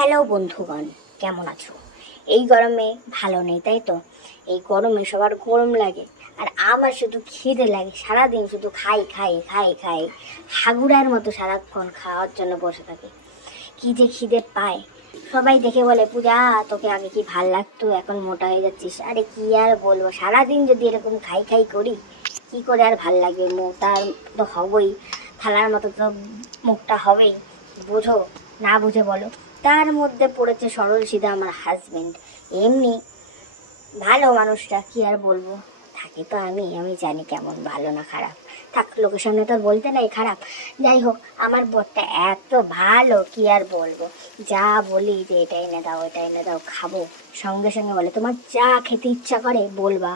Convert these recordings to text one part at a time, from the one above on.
Hello বন্ধুগণ, কেমন আছো? এই গরমে ভালো নেই, তাই তো? এই গরমে সবার গরম লাগে, আর আমার শুধু খিদে লাগে। সারাদিন শুধু খাই খাই খাই খাই, হাগুড়ার মতো সারাক্ষণ খাওয়ার জন্য বসে থাকে। কি যে খিদে পায়! সবাই দেখে বলে, পূজা তোকে আগে কি ভাল লাগতো, এখন মোটা হয়ে যাচ্ছিস। আরে কি আর বলবো, সারাদিন যদি এরকম খাই খাই করি, কি করে আর ভাল লাগবে? মোটা তো হবই, থালার মতো তো মুখটা হবেই। বোঝো না বুঝে বলো? তার মধ্যে পড়েছে সরল সিধা আমার হাজবেন্ড। এমনি ভালো মানুষটা, কি আর বলবো। থাকি তো আমি জানি কেমন, ভালো না খারাপ। থাক, লোকের সামনে তো আর বলতে নাই খারাপ। যাই হোক, আমার বরটা এত ভালো, কি আর বলবো। যা বলি যে এটা এনে দাও, এটা এনে দাও, খাবো, সঙ্গে সঙ্গে বলে তোমার যা খেতে ইচ্ছা করে বলবা,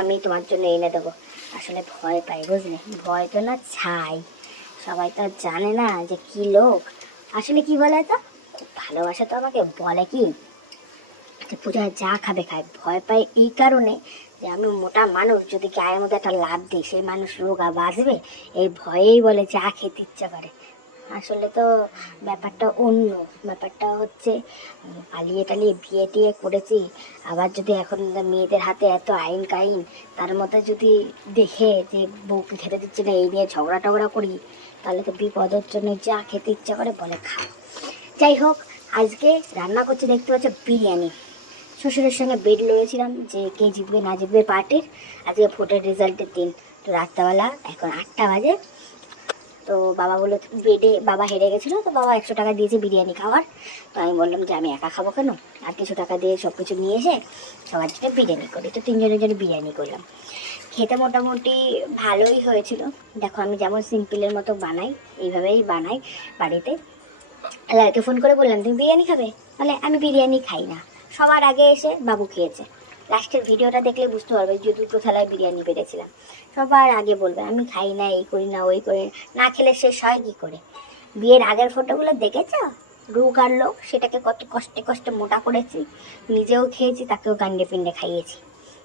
আমি তোমার জন্য এনে দেবো। আসলে ভয় পাই, বুঝলে? ভয় তো না ছাই। সবাই তো আর জানে না যে কি লোক। আসলে কি বলে তো, খুব ভালোবাসে তো আমাকে। বলে কি যে পূজা যা খাবে খায়। ভয় পায় এই কারণে যে আমি মোটা মানুষ, যদি গায়ের মধ্যে একটা লাফ দিই সেই মানুষ রোগা বাঁচবে, এই ভয়েই বলে যা খেতে ইচ্ছা করে। আসলে তো ব্যাপারটা অন্য। ব্যাপারটা হচ্ছে পালিয়ে টালিয়ে বিয়ে টিয়ে করেছি, আবার যদি এখন মেয়েদের হাতে এত আইন কাইন, তার মধ্যে যদি দেখে যে বউকে খেতে দিচ্ছে না, এই নিয়ে ঝগড়া টগড়া করি, তাহলে তো বিপদের জন্য যা খেতে ইচ্ছা করে বলে খাও। যাই হোক, আজকে রান্না করছি, দেখতে পাচ্ছ বিরিয়ানি। শ্বশুরের সঙ্গে বেড লড়েছিলাম যে কে জিতবে না জিতবে পার্টির। আজকে ভোটের রেজাল্টের দিন, তো রাত্রেবেলা এখন 8টা বাজে। তো বাবা বললো, বেডে বাবা হেরে গেছিলো, তো বাবা 100 টাকা দিয়েছে বিরিয়ানি খাওয়ার। তো আমি বললাম যে আমি একা খাবো কেন, আর কিছু টাকা দিয়ে সব কিছু নিয়ে এসে সবার জন্য বিরিয়ানি করি। তো 3জনের জন্য বিরিয়ানি করলাম। খেতে মোটামুটি ভালোই হয়েছিল। দেখো, আমি যেমন সিম্পলের মতো বানাই, এইভাবেই বানাই বাড়িতে। লাইকে ফোন করে বললাম, তুমি বিরিয়ানি খাবে? বলে আমি বিরিয়ানি খাই না। সবার আগে এসে বাবু খেয়েছে। লাস্টের ভিডিওটা দেখলে বুঝতে পারবে যে 2টো থালায় বিরিয়ানি পেরেছিলাম। সবার আগে বলবে আমি খাই না, এই করি না, ওই করি না। না খেলে শেষ হয় কি করে? বিয়ের আগের ফটোগুলো দেখেছ? রোগ আর লোক, সেটাকে কত কষ্টে কষ্টে মোটা করেছি। নিজেও খেয়েছি, তাকেও গান্ডে পিন্ডে খাইয়েছি।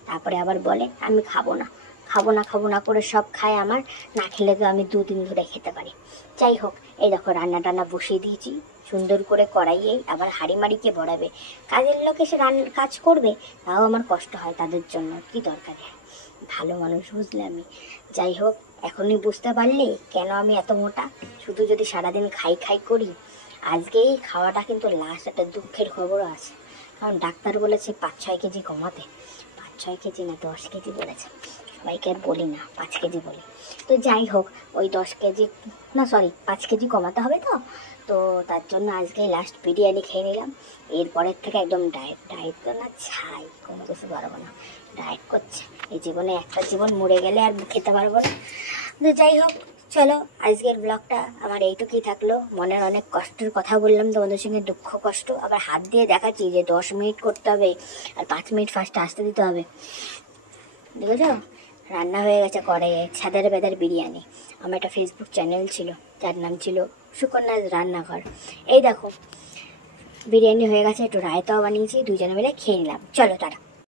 তারপরে আবার বলে আমি খাবো না, খাবো না, খাবো না করে সব খায় আমার। না খেলে তো আমি 2 দিন ধরে খেতে পারি। যাই হোক, এই দেখো রান্না টান্না বসিয়ে দিয়েছি সুন্দর করে কড়াইয়েই। আবার হাঁড়ি মাড়িকে বড়াবে, কাজের লোক এসে কাজ করবে, তাও আমার কষ্ট হয় তাদের জন্য। কি দরকার? ভালো মানুষ, বুঝলে আমি। যাই হোক, এখনই বুঝতে পারলে কেন আমি এত মোটা? শুধু যদি সারাদিন খাই খাই করি। আজকে এই খাওয়াটা কিন্তু লাস্ট, একটা দুঃখের খবরও আছে। কারণ ডাক্তার বলেছে 5-6 কেজি কমাতে। 5-6 কেজি না, 10 কেজি বলেছে। সবাইকে আর বলি না, 5 কেজি বলি। তো যাই হোক, ওই 10 কেজি না, সরি 5 কেজি কমাতে হবে। তো তো তার জন্য আজকে লাস্ট বিরিয়ানি খেয়ে নিলাম। এরপরের থেকে একদম ডায়েট। ডায়েট তো না ছাই, কোনো কিছু পারবো না। ডায়েট করছে এই জীবনে, একটা জীবন মরে গেলে আর খেতে পারবো না। তো যাই হোক, চলো আজকের ব্লগটা আমার এইটুকুই থাকলো। মনের অনেক কষ্টের কথা বললাম তোমাদের সঙ্গে, দুঃখ কষ্ট। আবার হাত দিয়ে দেখাচ্ছি যে 10 মিনিট করতে হবে, আর 5 মিনিট ফার্স্টে আসতে দিতে হবে। দেখেছ, রান্না হয়ে গেছে কড়াইয়ে ছাদের বেদার বিরিয়ানি। আমার একটা ফেসবুক চ্যানেল ছিল, যার নাম ছিল সুকন্যার রান্নাঘর। এই দেখো, বিরিয়ানি হয়ে গেছে, একটু রায়তাও বানিয়েছি, 2জনে মিলে খেয়ে নিলাম। চলো টাটা।